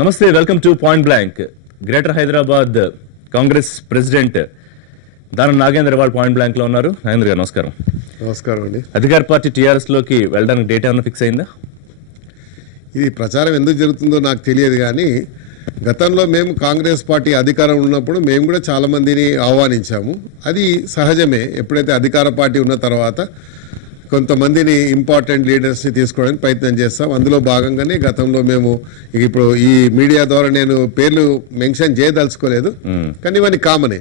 నమస్తే, welcome to point blank. Greater Hyderabad Congress president దానం నాగేంద్ర వాళ్ళు పాయింట్ బ్లాంక్ లో ఉన్నారు. నాగేంద్ర గారు నమస్కారం. నమస్కారం అండి. అధికార పార్టీ టీఆర్ఎస్ లోకి వెళ్ళడానికి డేట్ ఏమైనా ఫిక్స్ అయిందా? ఇది ప్రచారం ఎందుకు జరుగుతుందో నాకు తెలియదు, కానీ గతంలో మేము కాంగ్రెస్ పార్టీ అధికారం ఉన్నప్పుడు మేము కూడా చాలా మందిని ఆహ్వానించాము. అది సహజమే. ఎప్పుడైతే అధికార పార్టీ ఉన్న తర్వాత కొంతమందిని ఇంపార్టెంట్ లీడర్స్ని తీసుకోవడానికి ప్రయత్నం చేస్తాం. అందులో భాగంగానే గతంలో మేము ఇప్పుడు ఈ మీడియా ద్వారా నేను పేర్లు మెన్షన్ చేయదలుచుకోలేదు, కానీ ఇవన్నీ కామనే.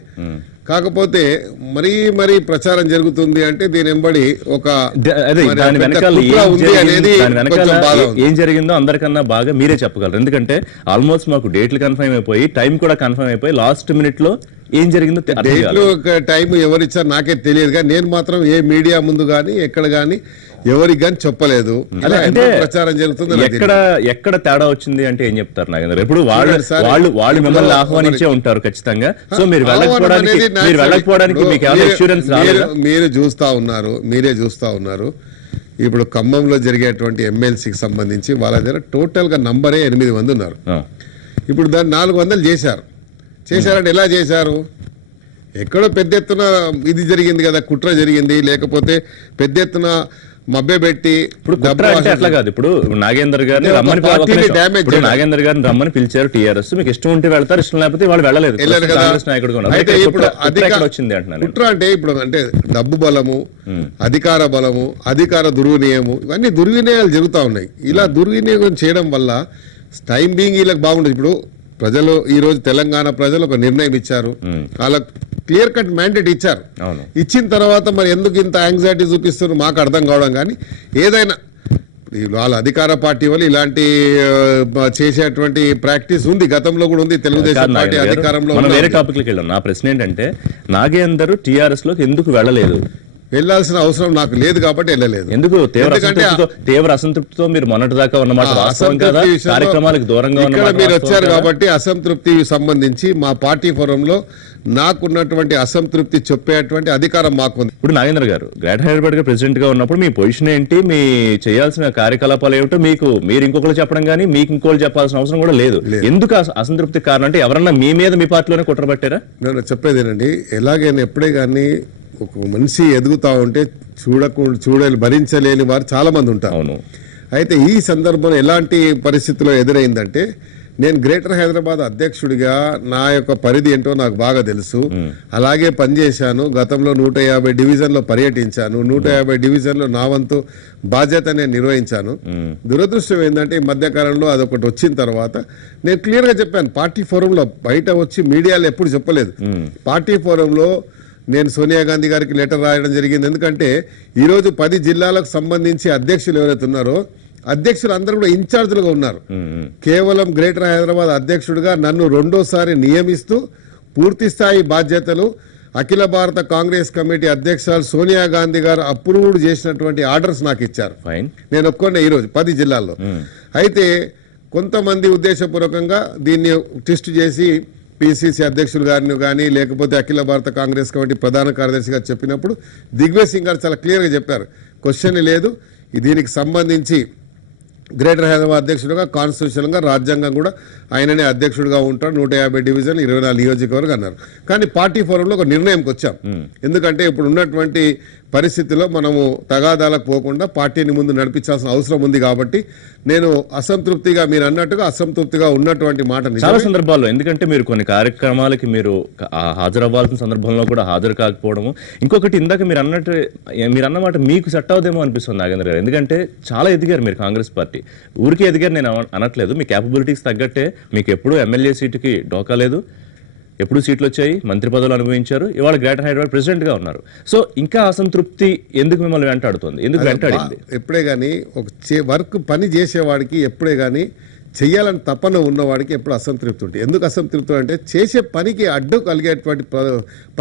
కాకపోతే మరీ ప్రచారం జరుగుతుంది అంటే దీని వెంబడి ఒక ఏం జరిగిందో అందరికన్నా బాగా మీరే చెప్పగలరు. ఎందుకంటే ఆల్మోస్ట్ మాకు డేట్లు కన్ఫర్మ్ అయిపోయి టైం కూడా కన్ఫర్మ్ అయిపోయి లాస్ట్ మినిట్ లో ఏం జరిగిందో డేట్లు టైం ఎవరు ఇచ్చారు నాకే తెలియదు, కానీ నేను మాత్రం ఏ మీడియా ముందు కానీ ఎక్కడ కానీ ఎవరికి కానీ చెప్పలేదు. అంటే ప్రచారం జరుగుతుంది. ఎక్కడ తేడా వచ్చింది అంటే ఏం చెప్తారు నాగేంద్ర? ఇప్పుడు వాళ్ళు మిమ్మల్ని ఆహ్వానించే ఉంటారు ఖచ్చితంగా. సో మీరు వెళ్ళకపోవడానికి మీకు ఏమైనా అష్యూరెన్స్ రాలేదా? మీరే చూస్తా ఉన్నారు. ఇప్పుడు ఖమ్మంలో జరిగేటువంటి ఎమ్మెల్సీకి సంబంధించి వాళ్ళ దగ్గర టోటల్ గా నంబరే 8 మంది ఉన్నారు. ఇప్పుడు దాన్ని 400 చేశారంటే ఎలా చేశారు? ఎక్కడో పెద్ద ఎత్తున ఇది జరిగింది కదా, కుట్ర జరిగింది, లేకపోతే పెద్ద ఎత్తున మభ్యపెట్టి. ఇప్పుడు అట్లా కాదు. ఇప్పుడు నాగేందర్ గారిని రమ్మని పిలిచారు టీఆర్ఎస్. మీకు ఇష్టం ఉంటే వెళ్తారు, ఇష్టం లేకపోతే వాళ్ళు వెళ్ళలేదు. కుట్ర అంటే ఇప్పుడు అంటే డబ్బు బలము, అధికార బలము, అధికార దుర్వినియోగము, ఇవన్నీ దుర్వినియోగాలు జరుగుతూ ఉన్నాయి. ఇలా దుర్వినియోగం చేయడం వల్ల టైం బీయింగ్ వీళ్ళకి బాగుండదు. ఇప్పుడు ప్రజలు ఈ రోజు తెలంగాణ ప్రజలు ఒక నిర్ణయం ఇచ్చారు, వాళ్ళకు క్లియర్ కట్ మ్యాండేట్ ఇచ్చారు. ఇచ్చిన తర్వాత మరి ఎందుకు ఇంత యాంగ్జైటీ చూపిస్తున్నారు మాకు అర్థం కావడం. కానీ ఏదైనా వాళ్ళ అధికార పార్టీ వాళ్ళు ఇలాంటి చేసేటువంటి ప్రాక్టీస్ ఉంది, గతంలో కూడా ఉంది. తెలుగుదేశం పార్టీ అధికారంలో. వేరే టాపిక్ లోకి వెళ్ళాం. నా ప్రశ్న ఏంటంటే నాగేందర్ టీఆర్ఎస్ లోకి ఎందుకు వెళ్ళలేదు? వెళ్లాల్సిన అవసరం నాకు లేదు కాబట్టి వెళ్ళలేదు. ఎందుకు? తీవ్ర అసంతృప్తితో మీరు మొన్నటిదాకా ఉన్నమాట కార్యక్రమాలకు దూరంగా మీరు వచ్చారు కాబట్టి అసంతృప్తి సంబంధించి మా పార్టీ ఫోరంలో నాకున్నటువంటి అసంతృప్తి చెప్పేటువంటి అధికారం మాకుంది. ఇప్పుడు నాగేంద్ర గారు గ్రేటర్ హైదరాబాద్ గా ప్రెసిడెంట్ గా ఉన్నప్పుడు మీ పొజిషన్ ఏంటి, మీ చేయాల్సిన కార్యకలాపాలు ఏమిటో మీరు ఇంకొకరు చెప్పడం కానీ మీకు ఇంకోళ్ళు చెప్పాల్సిన అవసరం కూడా లేదు. ఎందుకు అసంతృప్తి కారణం? అంటే ఎవరన్నా మీ మీద మీ పార్టీలోనే కుట్రబట్టారా? నేను చెప్పేదేనండి, ఎలాగైనా ఎప్పుడే కానీ ఒక మనిషి ఎదుగుతా ఉంటే భరించలేని వారు చాలా మంది ఉంటారు. అయితే ఈ సందర్భంలో ఎలాంటి పరిస్థితిలో ఎదురైందంటే, నేను గ్రేటర్ హైదరాబాద్ అధ్యక్షుడిగా నా యొక్క పరిధి ఏంటో నాకు బాగా తెలుసు. అలాగే పనిచేశాను. గతంలో 150 డివిజన్లో పర్యటించాను. 150 డివిజన్లో నా వంతు బాధ్యత నేను నిర్వహించాను. దురదృష్టం ఏంటంటే ఈ మధ్యకాలంలో అదొకటి వచ్చిన తర్వాత నేను క్లియర్ గా చెప్పాను పార్టీ ఫోరంలో. బయట వచ్చి మీడియాలో ఎప్పుడు చెప్పలేదు. పార్టీ ఫోరంలో నేను సోనియా గాంధీ గారికి లెటర్ రాయడం జరిగింది. ఎందుకంటే ఈరోజు 10 జిల్లాలకు సంబంధించి అధ్యక్షులు ఎవరైతే ఉన్నారో అధ్యక్షులు అందరూ కూడా ఇన్ఛార్జీలుగా ఉన్నారు. కేవలం గ్రేటర్ హైదరాబాద్ అధ్యక్షుడిగా నన్ను 2వ నియమిస్తూ పూర్తి స్థాయి బాధ్యతలు అఖిల భారత కాంగ్రెస్ కమిటీ అధ్యక్షురాలు సోనియా గాంధీ గారు అప్రూవ్డ్ చేసినటువంటి ఆర్డర్స్ నాకు ఇచ్చారు. నేను ఒప్పుకున్నా ఈరోజు 10 జిల్లాల్లో. అయితే కొంతమంది ఉద్దేశపూర్వకంగా దీన్ని ట్విస్ట్ చేసి పిసిసి అధ్యక్షులు గారిని కానీ లేకపోతే అఖిల భారత కాంగ్రెస్ కమిటీ ప్రధాన కార్యదర్శి గారు చెప్పినప్పుడు దిగ్విజయ్ సింగ్ గారు చాలా క్లియర్గా చెప్పారు, క్వశ్చన్ లేదు, దీనికి సంబంధించి గ్రేటర్ హైదరాబాద్ అధ్యక్షుడిగా కాన్స్టిట్యూషన్గా రాజ్యాంగం కూడా ఆయననే అధ్యక్షుడిగా ఉంటాడు. 150 డివిజన్లు 24 నియోజకవర్గం అన్నారు. కానీ పార్టీ ఫోరంలో ఒక నిర్ణయంకి వచ్చాం. ఎందుకంటే ఇప్పుడు ఉన్నటువంటి పరిస్థితిలో మనము తగాదాలకు పోకుండా పార్టీని ముందు నడిపించాల్సిన అవసరం ఉంది. కాబట్టి నేను అసంతృప్తిగా, మీరు అన్నట్టుగా అసంతృప్తిగా ఉన్నటువంటి మాట చాలా సందర్భాల్లో, ఎందుకంటే మీరు కొన్ని కార్యక్రమాలకి మీరు హాజరవ్వాల్సిన సందర్భంలో కూడా హాజరు కాకపోవడము. ఇంకొకటి ఇందాక మీరు అన్నమాట మీకు సెట్ అవుదేమో అనిపిస్తుంది నాగేంద్ర గారు. ఎందుకంటే చాలా ఎదిగారు మీరు కాంగ్రెస్ పార్టీ. ఊరికే ఎదిగారు నేను అనట్లేదు, మీ క్యాపబిలిటీస్ తగ్గట్టే మీకు ఎప్పుడు ఎమ్మెల్యే సీటుకి డోకా లేదు, ఎప్పుడు సీట్లు వచ్చాయి, మంత్రి పదవులు అనుభవించారు, ఇవాళ గ్రేటర్ హైదరాబాద్ ప్రెసిడెంట్ గా ఉన్నారు. సో ఇంకా అసంతృప్తి ఎందుకు మిమ్మల్ని వెంటాడుతుంది? ఎందుకు వెంటాడింది? ఎప్పుడే కానీ ఒక వర్క్ పని చేసేవాడికి, ఎప్పుడే కానీ చెయ్యాలని తపన ఉన్నవాడికి ఎప్పుడు అసంతృప్తి ఉంటుంది. ఎందుకు అసంతృప్తి అంటే చేసే పనికి అడ్డు కలిగేటువంటి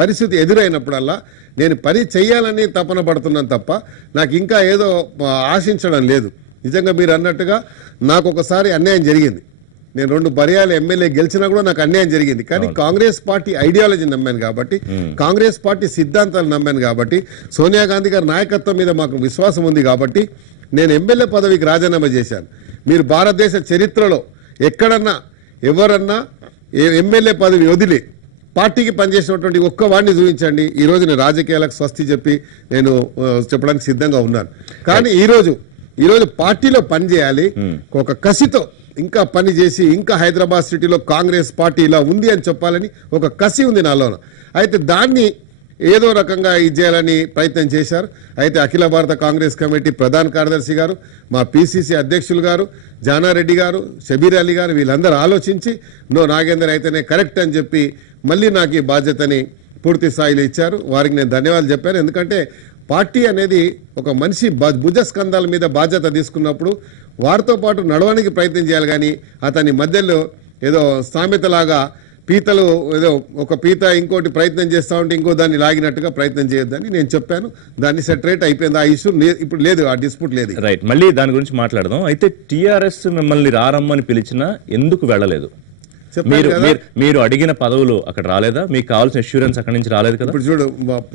పరిస్థితి ఎదురైనప్పుడల్లా నేను పని చెయ్యాలని తపన పడుతున్నాను తప్ప నాకు ఇంకా ఏదో ఆశించడం లేదు. నిజంగా మీరు అన్నట్టుగా నాకు ఒకసారి అన్యాయం జరిగింది. నేను 2 పర్యాలు ఎమ్మెల్యే గెలిచినా కూడా నాకు అన్యాయం జరిగింది. కానీ కాంగ్రెస్ పార్టీ ఐడియాలజీ నమ్మాను కాబట్టి, కాంగ్రెస్ పార్టీ సిద్ధాంతాలు నమ్మాను కాబట్టి, సోనియా గాంధీ గారి నాయకత్వం మీద మాకు విశ్వాసం ఉంది కాబట్టి నేను ఎమ్మెల్యే పదవికి రాజీనామా చేశాను. మీరు భారతదేశ చరిత్రలో ఎక్కడన్నా ఎవరన్నా ఎమ్మెల్యే పదవి వదిలి పార్టీకి పనిచేసినటువంటి ఒక్క వాడిని చూపించండి. ఈరోజు నేను రాజకీయాలకు స్వస్తి చెప్పి నేను చెప్పడానికి సిద్ధంగా ఉన్నాను. కానీ ఈరోజు పార్టీలో పనిచేయాలి, ఒక కసితో ఇంకా పని చేసి ఇంకా హైదరాబాద్ సిటీలో కాంగ్రెస్ పార్టీ ఇలా ఉంది అని చెప్పాలని ఒక కసి ఉంది నాలోన. అయితే దాన్ని ఏదో రకంగా ఇది చేయాలని ప్రయత్నం చేశారు. అయితే అఖిల భారత కాంగ్రెస్ కమిటీ ప్రధాన కార్యదర్శి గారు, మా పిసిసి అధ్యక్షులు గారు, జానారెడ్డి గారు, షబీర్ అలీ గారు వీళ్ళందరూ ఆలోచించి నాగేందర్ అయితేనే కరెక్ట్ అని చెప్పి మళ్ళీ నాకు ఈ బాధ్యతని పూర్తి స్థాయిలో ఇచ్చారు. వారికి నేను ధన్యవాదాలు చెప్పాను. ఎందుకంటే పార్టీ అనేది ఒక మనిషి భుజస్కంధాల మీద బాధ్యత తీసుకున్నప్పుడు వారితో పాటు నడవడానికి ప్రయత్నం చేయాలి. కానీ అతని మధ్యలో ఏదో సామెతలాగా పీతలు ఏదో ఒక పీత ఇంకోటి ప్రయత్నం చేస్తూ ఉంటే ఇంకో దాన్ని లాగినట్టుగా ప్రయత్నం చేయొద్దని నేను చెప్పాను. దాన్ని సెటరేట్ అయిపోయింది. ఆ ఇష్యూ ఇప్పుడు లేదు, ఆ డిస్ప్యూట్ లేదు. రైట్, మళ్ళీ దాని గురించి మాట్లాడదాం. అయితే టీఆర్ఎస్ మిమ్మల్ని రారమ్మని పిలిచినా ఎందుకు వెళ్ళలేదు? మీరు అడిగిన పదవులు అక్కడ రాలేదా? మీకు కావాల్సిన అష్యూరెన్స్ అక్కడి నుంచి రాలేదు కదా? ఇప్పుడు చూడు,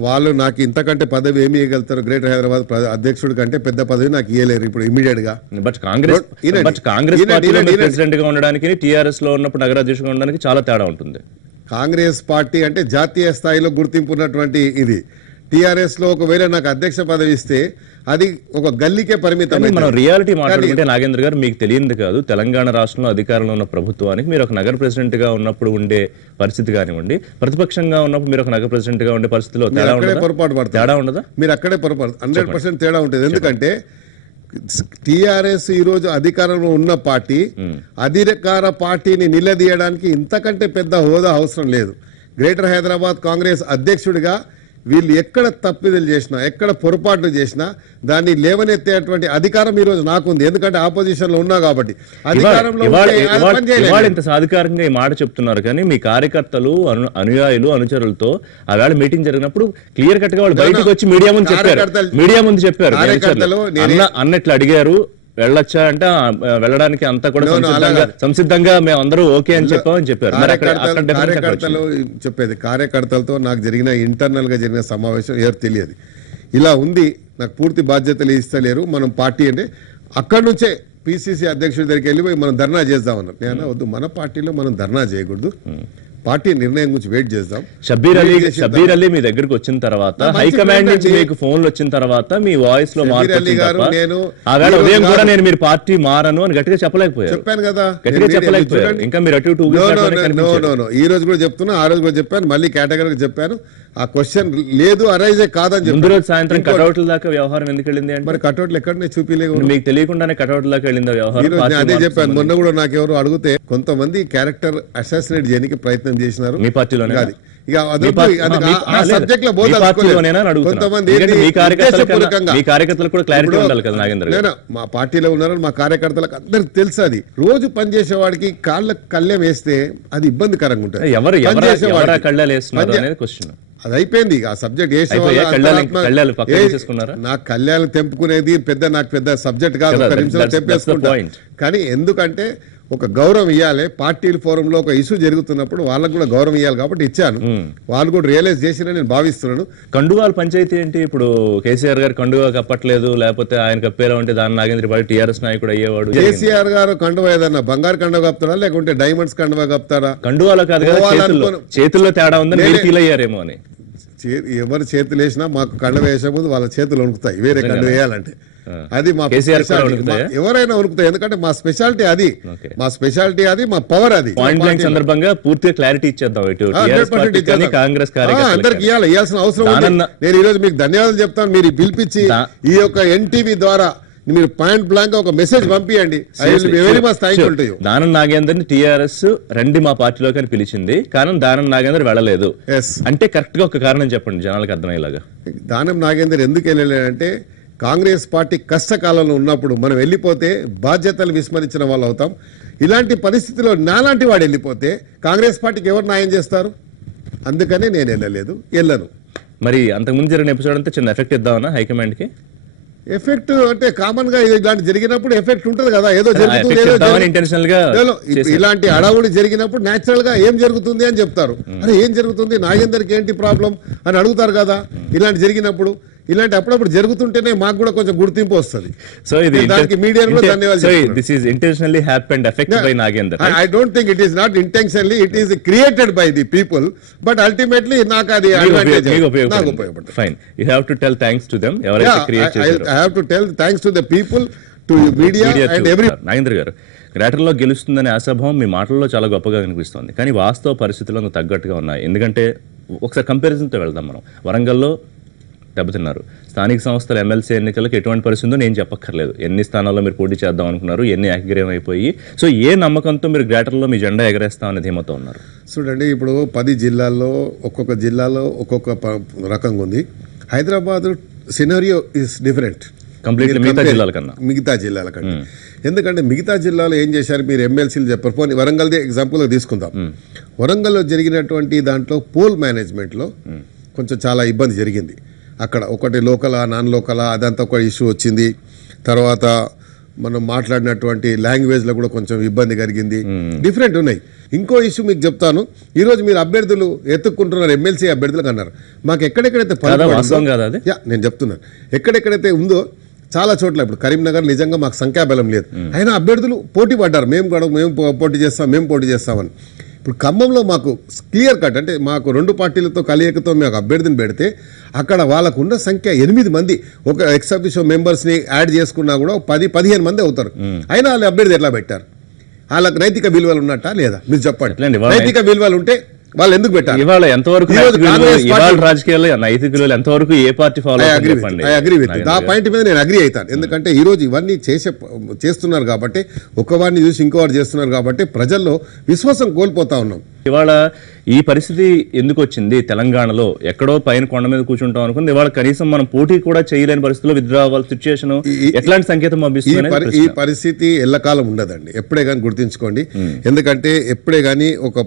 వాళ్ళు నాకు ఇంతకంటే పదవి ఏమి ఇవ్వగలుగుతారు? గ్రేటర్ హైదరాబాద్ అధ్యక్షుడి కంటే పెద్ద పదవి నాకు ఇవ్వలేరు ఇప్పుడు ఇమీడియట్ గా. బట్ కాంగ్రెస్ పార్టీలో ప్రెసిడెంట్ గా ఉండడానికి టీఆర్ఎస్ లో ఉన్నప్పుడు నగరాధ్యక్షుడిగా ఉండడానికి చాలా తేడా ఉంటుంది. కాంగ్రెస్ పార్టీ అంటే జాతీయ స్థాయిలో గుర్తింపు ఉన్నటువంటి ఇది. టీఆర్ఎస్ లో ఒకవేళ నాకు అధ్యక్ష పదవి ఇస్తే అది ఒక గల్లీకే పరిమితం. మనం రియాలిటీ మాట్లాడుకుంటే నాగేంద్ర గారు, మీకు తెలియదు కాదు, తెలంగాణ రాష్ట్రంలో అధికారంలో ఉన్న ప్రభుత్వానికి మీరు ఒక నగర ప్రెసిడెంట్ గా ఉన్నప్పుడు ఉండే పరిస్థితి కానివ్వండి, ప్రతిపక్షంగా ఉన్నప్పుడు మీరు ఒక నగర ప్రెసిడెంట్ గా ఉండే పరిస్థితిలో పొరపాటు పడతారు. తేడా ఉండదా? మీరు అక్కడే పొరపాటు 100% తేడా ఉంటుంది. ఎందుకంటే టీఆర్ఎస్ ఈ రోజు అధికారంలో ఉన్న పార్టీ, అధికార పార్టీని నిలదీయడానికి ఇంతకంటే పెద్ద హోదా అవసరం లేదు. గ్రేటర్ హైదరాబాద్ కాంగ్రెస్ అధ్యక్షుడిగా వీళ్ళు ఎక్కడ తప్పిదలు చేసినా, ఎక్కడ పొరపాట్లు చేసినా దాన్ని లేవనెత్తేటువంటి అధికారం ఈ రోజు నాకుంది. ఎందుకంటే ఆపోజిషన్ లో ఉన్నా కాబట్టి. ఇంత సాధికారంగా ఈ మాట చెప్తున్నారు, కానీ మీ కార్యకర్తలు, అనుయాయులు, అనుచరులతో ఆ మీటింగ్ జరిగినప్పుడు క్లియర్ కట్ గా వాళ్ళు బయటకు వచ్చి మీడియా ముందు చెప్పారు అన్నట్లు అడిగారు, వెళ్ళొచ్చా అంటే వెళ్ళడానికి అంతా కూడా సంసిద్ధంగా మేము అందరూ ఓకే అని చెప్పామని చెప్పారు. కార్యకర్తలు చెప్పేది, కార్యకర్తలతో నాకు జరిగిన ఇంటర్నల్ గా జరిగిన సమావేశం ఎవరు తెలియదు. ఇలా ఉంది, నాకు పూర్తి బాధ్యతలు ఇస్తలేరు. మనం పార్టీ అంటే అక్కడి నుంచే పిసిసి అధ్యక్షుడి దగ్గరికి వెళ్ళిపోయి మనం ధర్నా చేద్దామన్నారు. నేను వద్దు, మన పార్టీలో మనం ధర్నా చేయకూడదు, పార్టీ నిర్ణయం గురించి వెయిట్ చేద్దాం. షబ్బీర్ అలీ మీ దగ్గరకు వచ్చిన తర్వాత, హైకమాండ్ నుంచి మీకు ఫోన్లు వచ్చిన తర్వాత మీ వాయిస్ లో ఉదయం కూడా మీరు పార్టీ మారను అని గట్టిగా చెప్పలేకపోయారు. చెప్పాను కదా, గట్టిగా చెప్పలేకపోయారు. ఇంకా మీరు అటు ఈ రోజు కూడా చెప్తున్నా, ఆ రోజు కూడా చెప్పాను, మళ్ళీ కేటగిరీకి చెప్పాను. ఆ క్వశ్చన్ లేదు, అరైజే కాదని ముందు రోజు సాయంత్రం కటౌట్ల దాకా వ్యవహారం ఎందుకు వెళ్ళింది అంటే? మరి కటౌట్లు ఎక్కడ చూపిలేదు, మీకు తెలియకుండానే కటౌట్ల దాకా వెళ్ళిందా వ్యవహారం? అదే చెప్పాను. మొన్న కూడా నాకెవరు అడిగితే కొంతమంది క్యారెక్టర్ అసాసినేట్ చేయడానికి ప్రయత్నం చేసినారు మీ పార్టీలోనే. మా పార్టీలో ఉన్నారని మా కార్యకర్తలకు అందరికి తెలుసు. అది రోజు పనిచేసే వాడికి కాళ్ళ కళ్ళెం వేస్తే అది ఇబ్బందికరంగా ఉంటుంది. అది అయిపోయింది, ఆ సబ్జెక్ట్ నాకు కళ్యాణం తెంపుకునేది నాకు పెద్ద సబ్జెక్ట్ కాదు, ఒక నిమిషంలో తెంపేసుకుంటా. కానీ ఎందుకంటే ఒక గౌరవం ఇవ్వాలి. పార్టీల ఫోరంలో ఒక ఇష్యూ జరుగుతున్నప్పుడు వాళ్ళకు కూడా గౌరవం ఇవ్వాలి కాబట్టి ఇచ్చాను. వాళ్ళు కూడా రియలైజ్ చేసిరని నేను భావిస్తున్నాను. కండువాల పంచాయతీ ఏంటి? ఇప్పుడు కేసీఆర్ గారు కండువా కప్పట్లేదు, లేకపోతే ఆయన కప్పేలా ఉంటే దాని నాగేంద్ర పాటి టీఆర్ఎస్ నాయకుడు అయ్యేవాడు. కేసీఆర్ గారు కండువా ఏదన్నా బంగారు కండువా కప్తారా లేకుంటే డైమండ్స్ కండువా కప్తారా? కండువాలో కాదు కదా, చేతుల్లో తేడా ఉందని ఫీల్ అయ్యారేమో అని. ఎవరు చేతులు వేసినా మాకు కండువా వేసే ముందు వాళ్ళ చేతులు వణుకుతాయి వేరే కండువా వేయాలంటే. అది మా ఎవరైనా వణుకుతాయి, ఎందుకంటే మా స్పెషాలిటీ అది, మా స్పెషాలిటీ అది, మా పవర్ అది. సందర్భంగా పూర్తిగా క్లారిటీ ఇచ్చేద్దాం కాంగ్రెస్ అందరికి ఇవ్వాల్సిన అవసరం ఉంది. నేను ఈ రోజు మీకు ధన్యవాదాలు చెప్తాను. మీరు పిలిపించి ఈ యొక్క ఎన్టీవీ ద్వారా మీరు పాయింట్ బ్లాంక్ ఒక మెసేజ్ పంపించండి. దానం నాగేందర్ ని టీఆర్ఎస్ రండి మా పార్టీలోకి అని పిలిచింది, కానీ దానం నాగేందర్ వెళ్ళలేదు అంటే కరెక్ట్ గా ఒక కారణం చెప్పండి జనాలకు అర్థమయ్యేలాగా. దానం నాగేందర్ ఎందుకు వెళ్ళలేదంటే కాంగ్రెస్ పార్టీ కష్టకాలంలో ఉన్నప్పుడు మనం వెళ్ళిపోతే బాధ్యతలు విస్మరించిన వాళ్ళు అవుతాం. ఇలాంటి పరిస్థితిలో నాలాంటి వాడు వెళ్ళిపోతే కాంగ్రెస్ పార్టీకి ఎవరు న్యాయం చేస్తారు? అందుకనే నేను వెళ్ళను. మరి అంతకుముందు జరిగిన ఎపిసోడ్ అంతా చిన్న ఎఫెక్ట్ ఇద్దామన్నా హైకమాండ్ కి? ఎఫెక్ట్ అంటే కామన్ గా ఇలాంటి జరిగినప్పుడు ఎఫెక్ట్ ఉంటుంది కదా, ఏదో జరుగుతుంది, ఇలాంటి అడవుడు జరిగినప్పుడు నేచురల్ గా ఏం జరుగుతుంది అని చెప్తారు. అరే ఏం జరుగుతుంది, నాగేందర్కి ఏంటి ప్రాబ్లం అని అడుగుతారు కదా. ఇలాంటి జరిగినప్పుడు ఇలాంటి అప్పుడప్పుడు జరుగుతుంటేనే మాకు కూడా కొంచెం గుర్తింపు వస్తుంది. సో ఇది దానికి మీడియాను కూడా ధన్యవాదాలు. This is intentionally happened effect by Nagender. I don't think it is not intentionally, it is created by the people, but ultimately నాకు అది నాకు ఉపయోగపడుతుంది. Fine, you have to tell thanks to them. ఎవరైతే క్రియేట్ చేశారో I have to tell thanks to the people, to media and every. Nagendra గారు, గ్రేటర్లో గెలుస్తుందనే ఆశాభావం మీ మాటల్లో చాలా గొప్పగా కనిపిస్తుంది, కానీ వాస్తవ పరిస్థితుల్లో తగ్గట్టుగా ఉన్నాయి. ఎందుకంటే ఒకసారి కంపారిజన్తో వెళ్దాం మనం. వరంగల్లో దెబ్బతిన్నారు. స్థానిక సంస్థల ఎమ్మెల్సీ ఎన్నికలకు ఎటువంటి పరిస్థితి ఉందో నేను చెప్పక్కర్లేదు. ఎన్ని స్థానాల్లో మీరు పోటీ చేద్దాం అనుకున్నారు, ఎన్ని ఏకగ్రీవం అయిపోయి. సో ఏ నమ్మకంతో మీరు గ్రేటర్లో మీ జెండా ఎగరేస్తాం అనే ధీమతో ఉన్నారు? చూడండి, ఇప్పుడు 10 జిల్లాల్లో ఒక్కొక్క జిల్లాలో ఒక్కొక్క రకంగా ఉంది. Hyderabad scenario is different completely మిగతా జిల్లాల కంటే. ఎందుకంటే మిగతా జిల్లాలో ఏం చేశారు, మీరు ఎమ్మెల్సీలు చెప్పారు. పోనీ వరంగల్దే ఎగ్జాంపుల్గా తీసుకుందాం. వరంగల్లో జరిగినటువంటి దాంట్లో పోల్ మేనేజ్మెంట్లో కొంచెం చాలా ఇబ్బంది జరిగింది. అక్కడ ఒకటి లోకలా నాన్ లోకలా అదంతా ఒక ఇష్యూ వచ్చింది. తర్వాత మనం మాట్లాడినటువంటి లాంగ్వేజ్లో కూడా కొంచెం ఇబ్బంది కలిగింది. డిఫరెంట్ ఉన్నాయి. ఇంకో ఇష్యూ మీకు చెప్తాను. ఈరోజు మీరు అభ్యర్థులు ఎత్తుక్కుంటున్నారు, ఎమ్మెల్సీ అభ్యర్థులకు అన్నారు. మాకు ఎక్కడెక్కడైతే నేను చెప్తున్నాను, ఎక్కడెక్కడైతే ఉందో చాలా చోట్ల ఇప్పుడు కరీంనగర్ నిజంగా మాకు సంఖ్యాబలం లేదు, అయినా అభ్యర్థులు పోటీ పడ్డారు. మేము పోటీ చేస్తామని. ఇప్పుడు ఖమ్మంలో మాకు క్లియర్ కట్, అంటే మాకు 2 పార్టీలతో కలయికతో మాకు అభ్యర్థిని పెడితే అక్కడ వాళ్ళకు ఉన్న సంఖ్య 8 మంది. ఒక ఎక్సబిషన్ మెంబర్స్ని యాడ్ చేసుకున్నా కూడా 10-15 మంది అవుతారు. అయినా వాళ్ళు అభ్యర్థి ఎట్లా పెట్టారు? వాళ్ళకి నైతిక విలువలు ఉన్నట్టా లేదా? మీరు చెప్పండి. నైతిక విలువలు ఉంటే వాళ్ళు ఎందుకు పెట్టారు? ఇవాళ ఎంతవరకు రాజకీయాల్లో నైతిక విలువలు ఎంతవరకు ఏ party follow? I agree with ఆ పాయింట్ మీద నేను అగ్రీ అవుతాను. ఎందుకంటే ఈ రోజు ఇవన్నీ చేస్తున్నారు కాబట్టి, ఒకవారిని చూసి ఇంకోవారు చేస్తున్నారు కాబట్టి ప్రజల్లో విశ్వాసం కోల్పోతా ఉన్నాం. ఇవాళ ఈ పరిస్థితి ఎందుకు వచ్చింది? తెలంగాణలో ఎక్కడో పైన కొండ మీద కూర్చుంటాం అనుకుంది, ఇవాళ కనీసం మనం పోటీ కూడా చేయలేని పరిస్థితిలో విత్డ్రావల్ సిచ్యుయేషన్ ఎట్లాంటి సంకేతం పంపిస్తుంది? ఈ పరిస్థితి ఎల్లకాలం ఉండదండి, ఎప్పుడే కానీ గుర్తుంచుకోండి. ఎందుకంటే ఎప్పుడే కానీ ఒక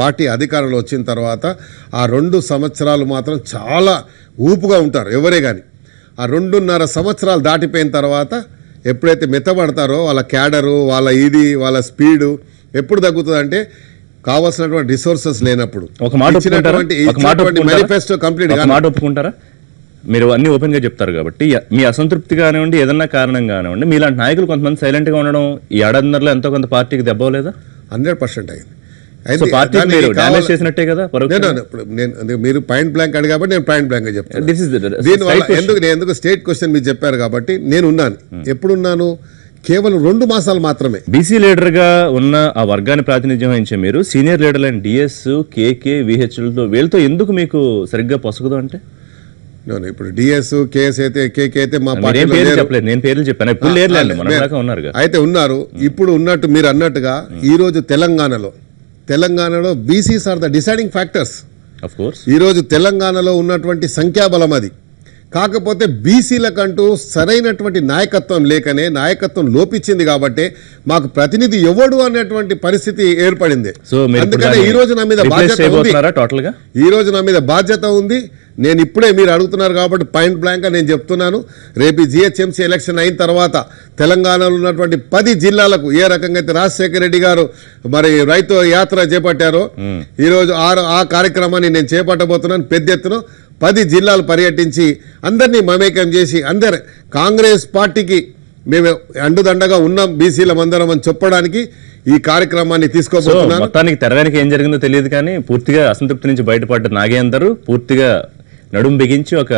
పార్టీ అధికారంలో వచ్చిన తర్వాత ఆ 2 సంవత్సరాలు మాత్రం చాలా ఊపుగా ఉంటారు ఎవరే కానీ. ఆ 2.5 సంవత్సరాలు దాటిపోయిన తర్వాత ఎప్పుడైతే మెత్తబడతారో వాళ్ళ క్యాడరు, వాళ్ళ స్పీడు ఎప్పుడు తగ్గుతుందంటే కావాల్సినటువంటి రిసోర్సెస్ లేనప్పుడు. ఒక మాట మేనిఫెస్టో కంప్లీట్ మాట ఒప్పుకుంటారా? మీరు అన్ని ఓపెన్ గా చెప్తారు కాబట్టి మీ అసంతృప్తి కానివ్వండి, ఏదన్నా కారణం కానివ్వండి, మీలాంటి నాయకులు కొంతమంది సైలెంట్ గా ఉండడం ఈ ఏడాదిన్నరలో ఎంతో కొంత పార్టీకి దెబ్బలేదా? 100% అయింది. చేసినట్టే కదా. మీరు పాయింట్ బ్లాంక్ అడిగి కాబట్టి నేను పాయింట్ బ్లాంక్ గా చెప్తాను. దీనివల్ల ఎందుకు స్టేట్ క్వశ్చన్ మీరు చెప్పారు కాబట్టి నేను ఉన్నాను. ఎప్పుడున్నాను? కేవలం 2 మాసాలు మాత్రమే. బీసీ లీడర్ గా ఉన్న ఆ వర్గాన్ని ప్రాతినిధ్యం వహించే మీరు సీనియర్ లీడర్ అయిన డిఎస్, కేకే, విహెచ్లతో వీళ్ళతో ఎందుకు మీకు సరిగ్గా పొసగదు? అంటే ఇప్పుడు డిఎస్, కేఎస్ అయితే, కేకే అయితే మా పార్టీ చెప్పలేదు, నేను పేర్లు చెప్పాను. ఇప్పుడు లేరు, అయితే ఉన్నారు. ఇప్పుడు ఉన్నట్టు మీరు అన్నట్టుగా ఈ రోజు తెలంగాణలో BCs are the deciding factors. Of course ఈ రోజు తెలంగాణలో ఉన్నటువంటి సంఖ్యాబలం అది. కాకపోతే బీసీలకంటూ సరైనటువంటి నాయకత్వం లేకనే, నాయకత్వం లోపించింది కాబట్టి మాకు ప్రతినిధి ఎవడు అనేటువంటి పరిస్థితి ఏర్పడింది. అందుకనే ఈ రోజు నా మీద బాధ్యత ఉంది. నేను ఇప్పుడే మీరు అడుగుతున్నారు కాబట్టి పాయింట్ బ్లాంక్ గా నేను చెప్తున్నాను. రేపు జిహెచ్ఎంసీ ఎలక్షన్ అయిన తర్వాత తెలంగాణలో ఉన్నటువంటి 10 జిల్లాలకు ఏ రకంగా అయితే రాజశేఖర రెడ్డి గారు మరి రైతు యాత్ర చేపట్టారో ఈరోజు ఆ కార్యక్రమాన్ని నేను చేపట్టబోతున్నాను. పెద్ద ఎత్తున 10 జిల్లాలు పర్యటించి అందరినీ మమేకం చేసి కాంగ్రెస్ పార్టీకి మేము అండుదండగా ఉన్నాం బీసీలమందరం అని చెప్పడానికి ఈ కార్యక్రమాన్ని తీసుకోబోతున్నాను. మొత్తానికి తెర వెనక ఏం జరిగిందో తెలియదు కానీ పూర్తిగా అసంతృప్తి నుంచి బయటపడ్డ నాగేందర్ పూర్తిగా నడుం బిగించి ఒక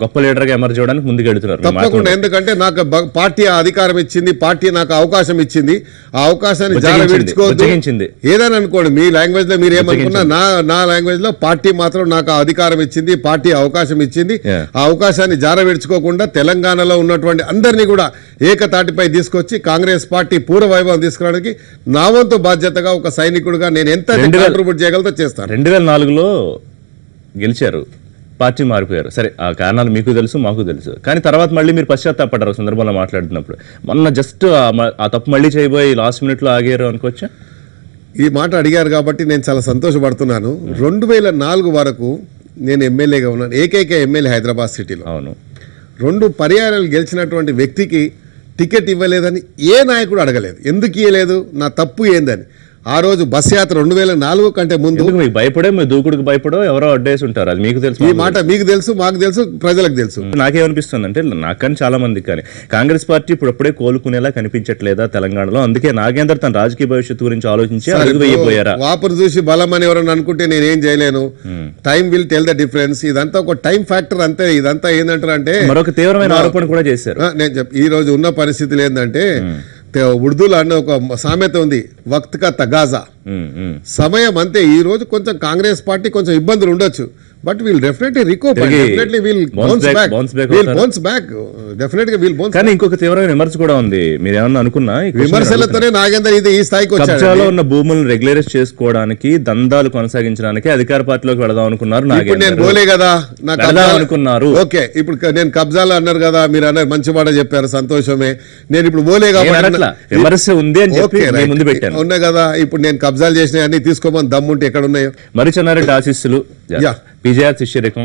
గొప్ప లీడర్ గా ఎమర్జ్ అవడానికి ముందుకు వెళ్తున్నారు. తప్పకుండా. ఎందుకంటే నాకు పార్టీ అధికారం ఇచ్చింది, పార్టీ నాకు అవకాశం ఇచ్చింది. ఆ అవకాశాన్ని జార విడుచుకోవద్దు. ఏదైనా అనుకోండి, మీ లాంగ్వేజ్ లో మీరు ఏమనుకున్నా, నా లాంగ్వేజ్ లో పార్టీ మాత్రం నాకు అధికారం ఇచ్చింది, పార్టీ అవకాశం ఇచ్చింది. ఆ అవకాశాన్ని జార విడుచుకోకుండా తెలంగాణలో ఉన్నటువంటి అందరినీ కూడా ఏకతాటిపై తీసుకొచ్చి కాంగ్రెస్ పార్టీ పూర్వ వైభవం తీసుకురావడానికి నా వంతు బాధ్యతగా ఒక సైనికుడిగా నేను ఎంత కాంట్రిబ్యూట్ చేయగలతో చేస్తాను. 2004లో గెలిచారు, పార్టీ మారిపోయారు. సరే, ఆ కారణాలు మీకు తెలుసు, మాకు తెలుసు. కానీ తర్వాత మళ్ళీ మీరు పశ్చాత్తాపడ్డారు సందర్భంలో మాట్లాడుతున్నప్పుడు. మొన్న జస్ట్ ఆ తప్పు మళ్ళీ చేయబోయి లాస్ట్ మినిట్లో ఆగారు అనుకోవచ్చా? ఈ మాట అడిగారు కాబట్టి నేను చాలా సంతోషపడుతున్నాను. 2004 వరకు నేను ఎమ్మెల్యేగా ఉన్నాను, ఏకైక ఎమ్మెల్యే హైదరాబాద్ సిటీలో. అవును. 2 పర్యాయాలు గెలిచినటువంటి వ్యక్తికి టికెట్ ఇవ్వలేదని ఏ నాయకుడు అడగలేదు. ఎందుకు ఇవ్వలేదు, నా తప్పు ఏందని. ఆ రోజు బస్ యాత్ర 2004 కంటే ముందు. ఎందుకు మీకు భయపడే, మీ దూకుడుకు భయపడో ఎవరో అడ్డేసి ఉంటారు, అది మీకు తెలుసు. ఈ మాట మీకు తెలుసు, మాకు తెలుసు, ప్రజలకు తెలుసు. నాకేమనిపిస్తుంది అంటే, నాకు కానీ చాలా మందికి కానీ, కాంగ్రెస్ పార్టీ ఇప్పుడు అప్పుడే కోలుకునేలా కనిపించట్లేదా తెలంగాణలో? అందుకే నాగేందర్ తన రాజకీయ భవిష్యత్తు గురించి ఆలోచించి అడుగు వేయబోయారా? వాపును చూసి బలం అని ఎవరైనా అనుకుంటే నేనేం చేయలేను. Time will tell the difference. ఇదంతా ఒక టైం ఫ్యాక్టర్ అంతే. ఇదంతా ఏంటంటారు అంటే, మరొక తీవ్రమైన ఆరోపణ కూడా చేశారు. నేను ఈ రోజు ఉన్న పరిస్థితులు ఏంటంటే, ఉర్దూలో అన్న ఒక సామెత ఉంది, వక్త్ కా తగాజా, సమయం అంతే. ఈ రోజు కొంచెం కాంగ్రెస్ పార్టీ కొంచెం ఇబ్బందులు ఉండొచ్చు, but we'll definitely recover, definitely wheel bounce back, definitely wheel bounce. కానీ ఇంకొక తీవ్రమైన విమర్శ కూడా ఉంది. మీరు ఏమన్నా అనుకున్నా విమర్శలతోనే నాగేందర్ ఇది ఈ స్థాయికి వచ్చాడు. కబ్జాలో ఉన్న భూములను రెగ్యులరైజ్ చేసుకోవడానికి, దందాలు కొనసాగించడానికి అధికార పార్టీలోకి వెళదాం అనుకున్నారు నాగేందర్. నేను పోలే కదా, నాకు అనుకున్నారు. ఓకే, ఇప్పుడు నేను కబ్జాలు అన్నారు కదా, మీరు అన్నారు మంచి మాట చెప్పారు, సంతోషమే. నేను ఇప్పుడు పోలే కాబట్టి విమర్శ ఉంది అని చెప్పి ముందు పెట్టాను. ఉన్నాయి కదా, ఇప్పుడు నేను కబ్జాలు చేసిన అన్ని తీసుకోమని దమ్ముంటే ఎక్కడ ఉన్నాయో. మరి చెన్నారెడ్డి ఆశీస్సులు, పిజేఆర్ శిష్యరికం,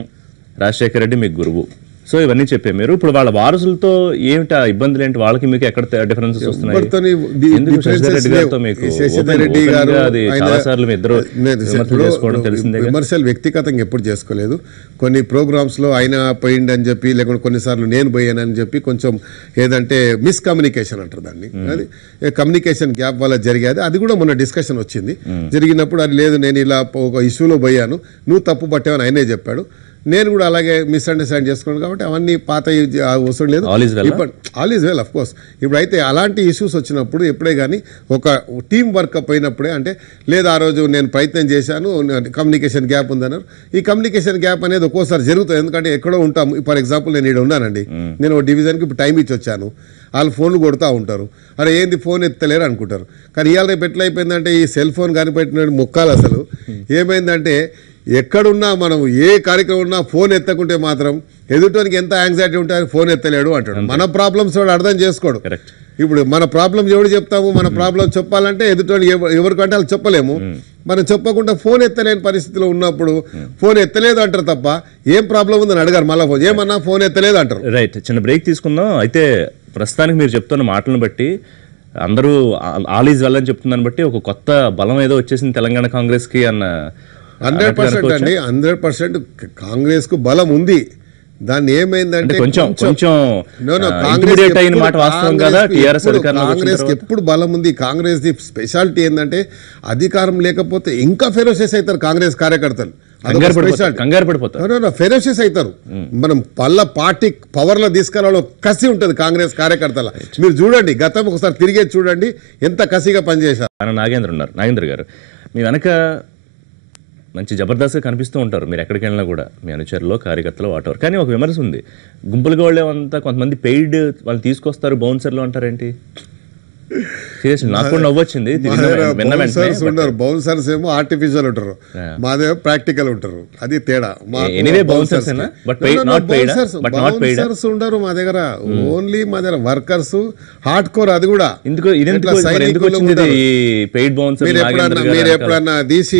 రాజశేఖర రెడ్డి మీకు గురువు, సో ఇవన్నీ చెప్పే మీరు ఇప్పుడు వాళ్ళ వారసులతో ఏమిటి ఇబ్బందులు ఏంటి, వాళ్ళకి మీకు ఎక్కడ డిఫరెన్సెస్ వస్తున్నాయి? విమర్శలు వ్యక్తిగతంగా ఎప్పుడు చేసుకోలేదు. కొన్ని ప్రోగ్రామ్స్ లో ఆయన పోయింది అని చెప్పి, లేకుంటే కొన్నిసార్లు నేను పోయానని చెప్పి కొంచెం ఏదంటే మిస్కమ్యూనికేషన్ అంటారు దాన్ని, అది కమ్యూనికేషన్ గ్యాప్ వల్ల జరిగేది. అది కూడా మొన్న డిస్కషన్ వచ్చింది. జరిగినప్పుడు అది లేదు, నేను ఇలా ఒక ఇష్యూలో పోయాను, నువ్వు తప్పు పట్టావని ఆయనే చెప్పాడు. నేను కూడా అలాగే మిస్అండర్స్టాండ్ చేసుకున్నాను కాబట్టి అవన్నీ పాత అవసరం లేదు. All is well, of course. ఇప్పుడు అయితే అలాంటి ఇష్యూస్ వచ్చినప్పుడు ఎప్పుడే కానీ ఒక టీం వర్క్ అప్ అయినప్పుడే, అంటే లేదు ఆ రోజు నేను ప్రయత్నం చేశాను, కమ్యూనికేషన్ గ్యాప్ ఉందన్నారు. ఈ కమ్యూనికేషన్ గ్యాప్ అనేది ఒక్కోసారి జరుగుతుంది, ఎందుకంటే ఎక్కడో ఉంటాం. ఫర్ ఎగ్జాంపుల్ నేను ఇక్కడ ఉన్నానండి, నేను ఒక డివిజన్కి ఇప్పుడు టైం ఇచ్చి వచ్చాను, వాళ్ళు ఫోన్లు కొడుతూ ఉంటారు, అరే ఏంది ఫోన్ ఎత్తలేరు అనుకుంటారు. కానీ ఇవాళ రేపు ఎట్లా అయిపోయిందంటే, ఈ సెల్ ఫోన్ కనిపెట్టిన ముక్కాలు అసలు ఏమైందంటే, ఎక్కడున్నా మనం ఏ కార్యక్రమం ఉన్నా ఫోన్ ఎత్తకుంటే మాత్రం ఎదుటోనికి ఎంత యాంగ్జైటీ ఉంటుంది, ఫోన్ ఎత్తలేడు అంటాడు. మన ప్రాబ్లమ్స్ వాడు అర్థం చేసుకోడు. ఇప్పుడు మన ప్రాబ్లం ఎవడు చెప్తాము, మన ప్రాబ్లం చెప్పాలంటే ఎదుటోని ఎవరికంటే వాళ్ళు చెప్పలేము. మనం చెప్పకుండా ఫోన్ ఎత్తలేని పరిస్థితిలో ఉన్నప్పుడు ఫోన్ ఎత్తలేదు అంటారు తప్ప ఏం ప్రాబ్లం ఉందని అడగారు. మళ్ళీ ఫోన్ ఏమన్నా ఫోన్ ఎత్తలేదు అంటారు. రైట్, చిన్న బ్రేక్ తీసుకుందాం. అయితే ప్రస్తుతానికి మీరు చెప్తున్న మాటలను బట్టి అందరూ ఆల్ ఈజ్ వెల్ అని చెప్తుందని బట్టి ఒక కొత్త బలం ఏదో వచ్చేసింది తెలంగాణ కాంగ్రెస్ కి అన్న 100% అండి, 100% కాంగ్రెస్ కు బలం ఉంది. దాన్ని ఏమైందంటే కాంగ్రెస్ ఎప్పుడు బలం ఉంది. కాంగ్రెస్ ది స్పెషాలిటీ ఏంటంటే అధికారం లేకపోతే ఇంకా ఫెరోషియస్ అవుతారు కాంగ్రెస్ కార్యకర్తలు, ఫెరోషియస్ అవుతారు. మనం పార్టీ పవర్ లో తీసుకురావడం కసి ఉంటుంది కాంగ్రెస్ కార్యకర్తల. మీరు చూడండి, గతం ఒకసారి తిరిగేది చూడండి, ఎంత కసిగా పనిచేశారు. నాగేంద్ర గారు మీ వెనక మంచి జబర్దస్త్గా కనిపిస్తూ ఉంటారు, మీరు ఎక్కడికి వెళ్ళినా కూడా, మీ అనుచరులు, కార్యకర్తలు, వాటెవర్. కానీ ఒక విమర్శ ఉంది, గుంపులుగా వాళ్ళేమంతా కొంతమంది పెయిడ్ వాళ్ళు తీసుకొస్తారు, బౌన్సర్లు అంటారేంటి? సీరియస్లీ నాకు కూడా నవ్వొచ్చింది. బౌన్సర్స్ ఏమో ఆర్టిఫిషియల్ ఉంటారు, మాదేమో ప్రాక్టికల్ ఉంటారు, అది తేడా. బౌన్సర్స్ ఉండరు మా దగ్గర, ఓన్లీ మా దగ్గర వర్కర్స్, హార్డ్ కోర్. అది కూడా మీరు ఎప్పుడన్నా తీసి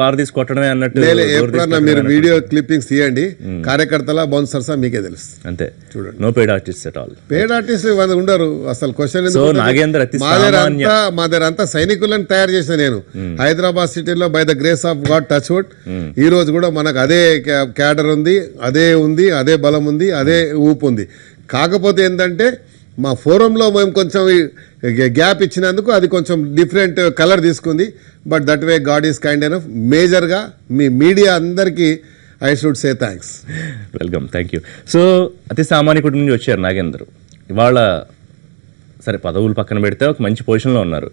కార్ తీసి కొట్టడమే అన్నట్టు ఎప్పుడన్నా మీరు వీడియో క్లిప్పింగ్స్ తీయండి, కార్యకర్తలా బౌన్సర్సా మీకే తెలుసు. అంతే, చూడండి. No paid artist at all. Paid artist ఉండరు అసలు. క్వశ్చన్ మా దగ్గర అంతా సైనికులను తయారు చేసిన నేను హైదరాబాద్ సిటీలో by the grace of God touch wood ఈ రోజు కూడా మనకు అదే క్యాడర్ ఉంది, అదే బలం ఉంది, అదే ఊపు ఉంది. కాకపోతే ఏంటంటే మా ఫోరంలో మేము కొంచెం గ్యాప్ ఇచ్చినందుకు అది కొంచెం డిఫరెంట్ కలర్ తీసుకుంది. But that way God is kind enough. మేజర్గా మీ మీడియా అందరికీ I should say thanks. Welcome, thank you. So అతి సామాన్య కుటుంబం నుంచి వచ్చారు నాగేందర్. ఇవాళ సరే పదవులు పక్కన పెడితే ఒక మంచి పొజిషన్లో ఉన్నారు.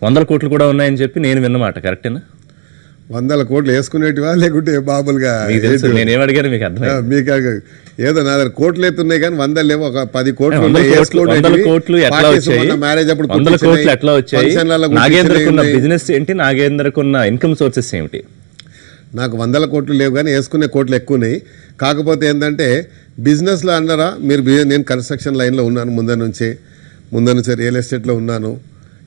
100 కోట్లు కూడా ఉన్నాయని చెప్పి నేను విన్నమాట, కరెక్టేనా? 100 కోట్లు వేసుకునేటివా లేకుంటే మామూలుగా? నేనేం అడిగాను మీకు అర్థం? మీకు ఏదో నా దగ్గర కోట్లు ఎత్తున్నాయి కానీ 100 లేవో, ఒక 10 కోట్లు మ్యారేజ్ అప్పుడు 100 కోట్లు ఎట్లా వచ్చాయి? నాగేంద్రకున్న బిజినెస్ ఏంటి, నాగేంద్రకున్న ఇన్కమ్ సోర్సెస్ ఏమిటి? నాకు 100 కోట్లు లేవు కానీ వేసుకునే కోట్లు ఎక్కువ ఉన్నాయి. కాకపోతే ఏంటంటే బిజినెస్లో అన్నారా మీరు, నేను కన్స్ట్రక్షన్ లైన్లో ఉన్నాను, ముందర నుంచి రియల్ ఎస్టేట్లో ఉన్నాను,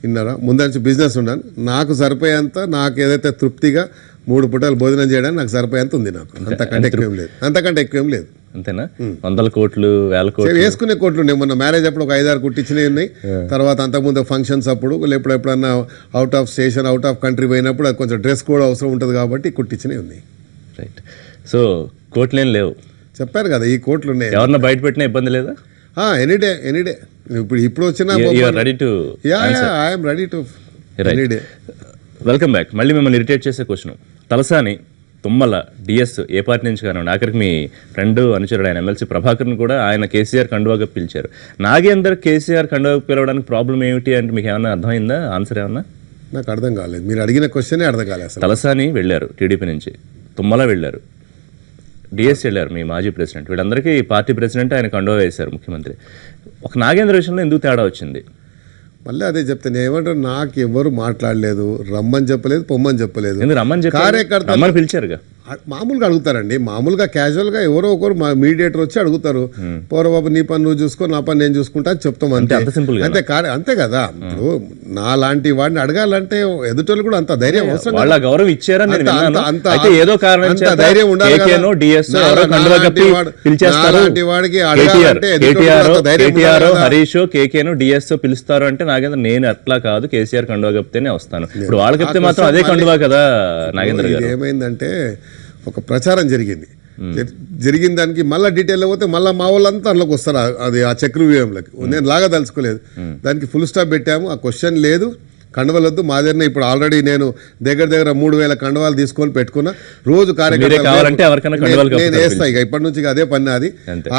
విన్నారా, ముందర నుంచి బిజినెస్ ఉన్నాను. నాకు సరిపోయేంత, నాకు ఏదైతే తృప్తిగా 3 పూటలు భోజనం చేయడానికి నాకు సరిపోయేంత ఉంది. నాకు అంతకంటే ఎక్కువేం లేదు. అంతేనా? 100 కోట్లు 1000 కోట్లు వేసుకునే కోట్లు ఉన్నాయి. మొన్న మ్యారేజ్ అప్పుడు ఒక 5-6 కుట్టించినవి ఉన్నాయి. తర్వాత అంతకుముందు ఫంక్షన్స్ అప్పుడు ఎప్పుడన్నా out of station out of country పోయినప్పుడు అది కొంచెం డ్రెస్ కూడా అవసరం ఉంటుంది కాబట్టి కుట్టించినవి ఉన్నాయి. రైట్. సో కోట్లేం లేవు, చెప్పారు కదా ఈ కోట్లు ఉన్నాయి. ఎవరన్నా బయట పెట్టినా ఇబ్బంది లేదా? ఎనీడే ఇప్పుడు వచ్చిన ready to I'm ready to any day. Welcome back. మళ్ళీ మిమ్మల్ని ఇరిటేట్ చేసే క్వశ్చన్, తలసాని, తుమ్మల, డిఎస్ ఏ పార్టీ నుంచి కానివ్వండి, ఆఖరికి మీ ఫ్రెండ్ అనుచరుడు ఆయన ఎమ్మెల్సీ ప్రభాకర్ని కూడా ఆయన కేసీఆర్ కండువాగా పిలిచారు. నాగేందర్ కేసీఆర్ కండువాగా పిలవడానికి ప్రాబ్లం ఏమిటి అంటే మీకు ఏమన్నా అర్థమైందా? ఆన్సర్ ఏమన్నా? నాకు అర్థం కాలేదు, మీరు అడిగిన క్వశ్చనే అర్థం కాలేదు అసలు. తలసాని వెళ్ళారు టీడీపీ నుంచి, తుమ్మల వెళ్ళారు, డిఎస్ వెళ్ళారు మీ మాజీ ప్రెసిడెంట్, వీళ్ళందరికీ పార్టీ ప్రెసిడెంట్ ఆయన కండువా వేశారు ముఖ్యమంత్రి. ఒక నాగేంద్ర విషయంలో ఎందుకు తేడా వచ్చింది? మళ్ళీ అదే చెప్తాను, ఏమంటారు, నాకు ఎవరు మాట్లాడలేదు, రమ్మని చెప్పలేదు, పొమ్మని చెప్పలేదు. ఎందుకు రమ్మని చెప్పారు? కార్యకర్తలు పిలిచారుగా, మామూలుగా అడుగుతారండి, మామూలుగా క్యాజువల్గా ఎవరో ఒకరు మా మీడియేటర్ వచ్చి అడుగుతారు, పోరా బాబు నీ పని నువ్వు చూసుకో, నా పని నేను చూసుకుంటా అని చెప్తాం. అంతే అంతే అంతే కదా. ఇప్పుడు నా లాంటి వాడిని అడగాలంటే ఎదుటోళ్ళు కూడా అంత ధైర్యం అవసరం, వాళ్ళ గౌరవం ఇచ్చారని ఏదో కారణం అంత ధైర్యం ఉండాలి. నాలాంటి వాడికి అడగాలంటే హరీష్ కేకేను డిఎస్ పిలుస్తారు అంటే నాగేంద్ర నేను అట్లా కాదు, కేసీఆర్ కండువా కప్తేనే వస్తాను. ఇప్పుడు వాళ్ళకి చెప్తే మాత్రం అదే కండువా కదా నాగేంద్ర గారు. ఏమైందంటే ఒక ప్రచారం జరిగింది, జరిగిన దానికి మళ్ళీ డీటెయిల్ పోతే మళ్ళీ మా వాళ్ళంతా అందులోకి వస్తారు, అది ఆ చక్రవ్యూహంలోకి. నేను లాగా తలుచుకోలేదు, దానికి ఫుల్ స్టాప్ పెట్టాము. ఆ క్వశ్చన్ లేదు, కండువలొద్దు మా దగ్గర. ఇప్పుడు ఆల్రెడీ నేను దగ్గర 3000 కండువాలు తీసుకొని పెట్టుకున్నా. రోజు కార్యక్రమం నేను వేస్తా, ఇక ఇప్పటి నుంచి అదే పని అది.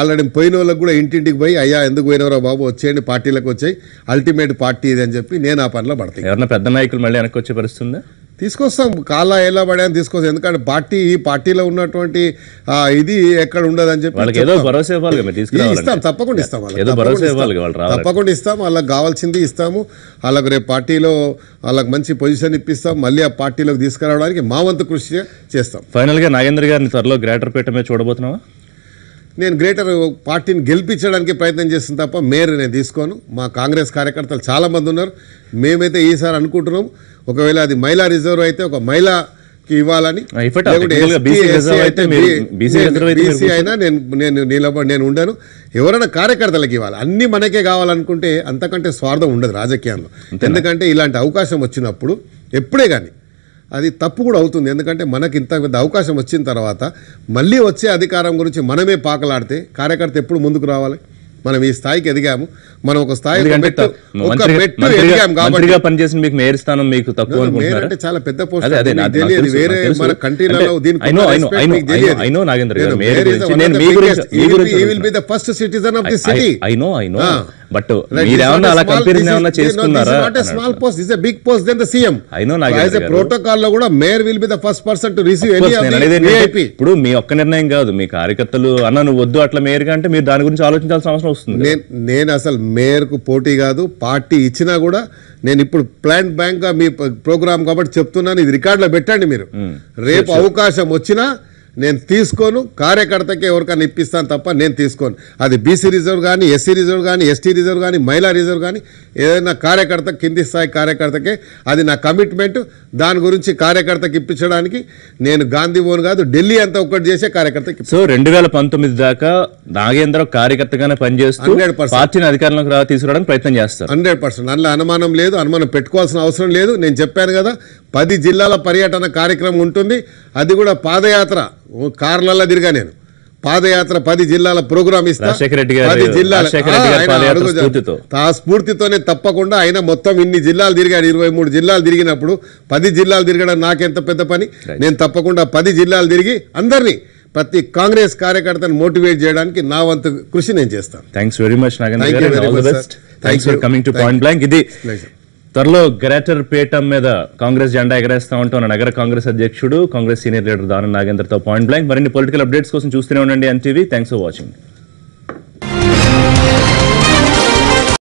ఆల్రెడీ పోయిన వాళ్ళకి కూడా ఇంటింటికి పోయి, అయ్యా ఎందుకు పోయినవరా బాబు, వచ్చేయండి పార్టీలకు వచ్చాయి, అల్టిమేట్ పార్టీ ఇది అని చెప్పి నేను ఆ పనిలో పడతాను. ఎవరన్నా పెద్ద నాయకులు మళ్ళీ వెనక్కి వచ్చే పరిస్థితుందా? తీసుకొస్తాం, కాలా ఎలా పడాయని తీసుకొస్తాం. ఎందుకంటే ఈ పార్టీలో ఉన్నటువంటి ఇది ఎక్కడ ఉండదు అని చెప్పి ఇస్తాం, తప్పకుండా ఇస్తాం, తప్పకుండా ఇస్తాం. వాళ్ళకి కావాల్సింది ఇస్తాము. వాళ్ళకి రేపు పార్టీలో వాళ్ళకి మంచి పొజిషన్ ఇప్పిస్తాం, మళ్ళీ ఆ పార్టీలోకి తీసుకురావడానికి మా వంతు కృషి చేస్తాం. ఫైనల్ గా నాగేంద్ర గారిని త్వరలో గ్రేటర్ పేట మీద చూడబోతున్నావా? నేను గ్రేటర్ పార్టీని గెలిపించడానికి ప్రయత్నం చేస్తాను తప్ప మేయర్ నేను తీసుకోను. మా కాంగ్రెస్ కార్యకర్తలు చాలా మంది ఉన్నారు. మేమైతే ఈసారి అనుకుంటున్నాం, ఒకవేళ అది మహిళా రిజర్వ్ అయితే ఒక మహిళకి ఇవ్వాలని, బీసీ అయినా నేను ఉండను. ఎవరైనా కార్యకర్తలకు ఇవ్వాలి, అన్ని మనకే కావాలనుకుంటే అంతకంటే స్వార్థం ఉండదు రాజకీయాల్లో. ఎందుకంటే ఇలాంటి అవకాశం వచ్చినప్పుడు ఎప్పుడే కానీ అది తప్పు కూడా అవుతుంది. ఎందుకంటే మనకి ఇంత పెద్ద అవకాశం వచ్చిన తర్వాత మళ్ళీ వచ్చే అధికారం గురించి మనమే పాకలాడితే కార్యకర్త ఎప్పుడు ముందుకు రావాలి? మనం ఈ స్థాయికి ఎదిగాము, మనం ఒక స్థాయి పనిచేసిన మీకు మేయర్ స్థానం మీకు తక్కువ అంటే చాలా పెద్ద పోస్ట్, తెలియదు వేరే మన కంట్రీలలో. First citizen of the city. But మీరేమన్నా అలా కంపారిజన్ ఏమన్నా చేసుకున్నారా? Small post is a big post then the CM. As a protocol లో కూడా mayor will be the first person to receive any of the VIP. ఇప్పుడు మీ ఒక్క నిర్ణయం కాదు, మీ కార్యకర్తలు అన్న నువ్వు వద్దు అట్లా మేయర్ గా అంటే మీరు దాని గురించి ఆలోచించాల్సిన అవసరం వస్తుంది. నేను అసలు మేయర్ కు పోటీ కాదు, పార్టీ ఇచ్చినా కూడా నేను ఇప్పుడు ప్లాంట్ బ్యాంక్ గా మీ ప్రోగ్రామ్ కాబట్టి చెప్తున్నాను, ఇది రికార్డులో పెట్టండి మీరు. రేపు అవకాశం వచ్చినా నేను తీసుకోను, కార్యకర్తకే ఎవరికైనా ఇప్పిస్తాను తప్ప నేను తీసుకోను. అది బీసీ రిజర్వ్ కానీ, ఎస్సీ రిజర్వ్ కానీ, ఎస్టీ రిజర్వ్ కానీ, మహిళా రిజర్వ్ కానీ, ఏదైనా కార్యకర్త కింది స్థాయి కార్యకర్తకే అది నా కమిట్మెంట్. దాని గురించి కార్యకర్తకి ఇప్పించడానికి నేను గాంధీ భవన్ కాదు, ఢిల్లీ అంతా ఒక్కటి చేసే కార్యకర్తకి. సో 2019 దాకా నాగేంద్ర కార్యకర్తగానే పనిచేస్తూ 100% పార్టీని అధికారంలోకి తీసుకురావడానికి ప్రయత్నం చేస్తారు. 100% అందులో అనుమానం లేదు, అనుమానం పెట్టుకోవాల్సిన అవసరం లేదు. నేను చెప్పాను కదా, 10 జిల్లాల పర్యటన కార్యక్రమం ఉంటుంది. అది కూడా పాదయాత్ర, కార్లలో తిరిగా నేను పాదయాత్ర 10 జిల్లాల ప్రోగ్రామ్ ఇస్తా. 10 జిల్లాల ఆ స్ఫూర్తితోనే తప్పకుండా. ఆయన మొత్తం ఇన్ని జిల్లాలు తిరిగాడు, 23 జిల్లాలు తిరిగినప్పుడు 10 జిల్లాలు తిరగడం నాకెంత పెద్ద పని. నేను తప్పకుండా 10 జిల్లాలు తిరిగి అందరినీ, ప్రతి కాంగ్రెస్ కార్యకర్తను మోటివేట్ చేయడానికి నా వంతు కృషి నేను చేస్తాను. థ్యాంక్స్ వెరీ మచ్ నాగేంద్ర గారు, all the best. Thanks for coming to point blank. ఇది త్వరలో గ్రేటర్ పేట మీద కాంగ్రెస్ జెండా ఎగరేస్తా ఉంటాం నగర కాంగ్రెస్ అధ్యక్షుడు, కాంగ్రెస్ సీనియర్ లీడర్ దానం నాగేంద్రతో పాయింట్ బ్లాంక్. మరిన్ని పొలిటికల్ అప్డేట్స్ కోసం చూస్తూనే ఉండండి ఎన్టీవీ. Thanks for watching.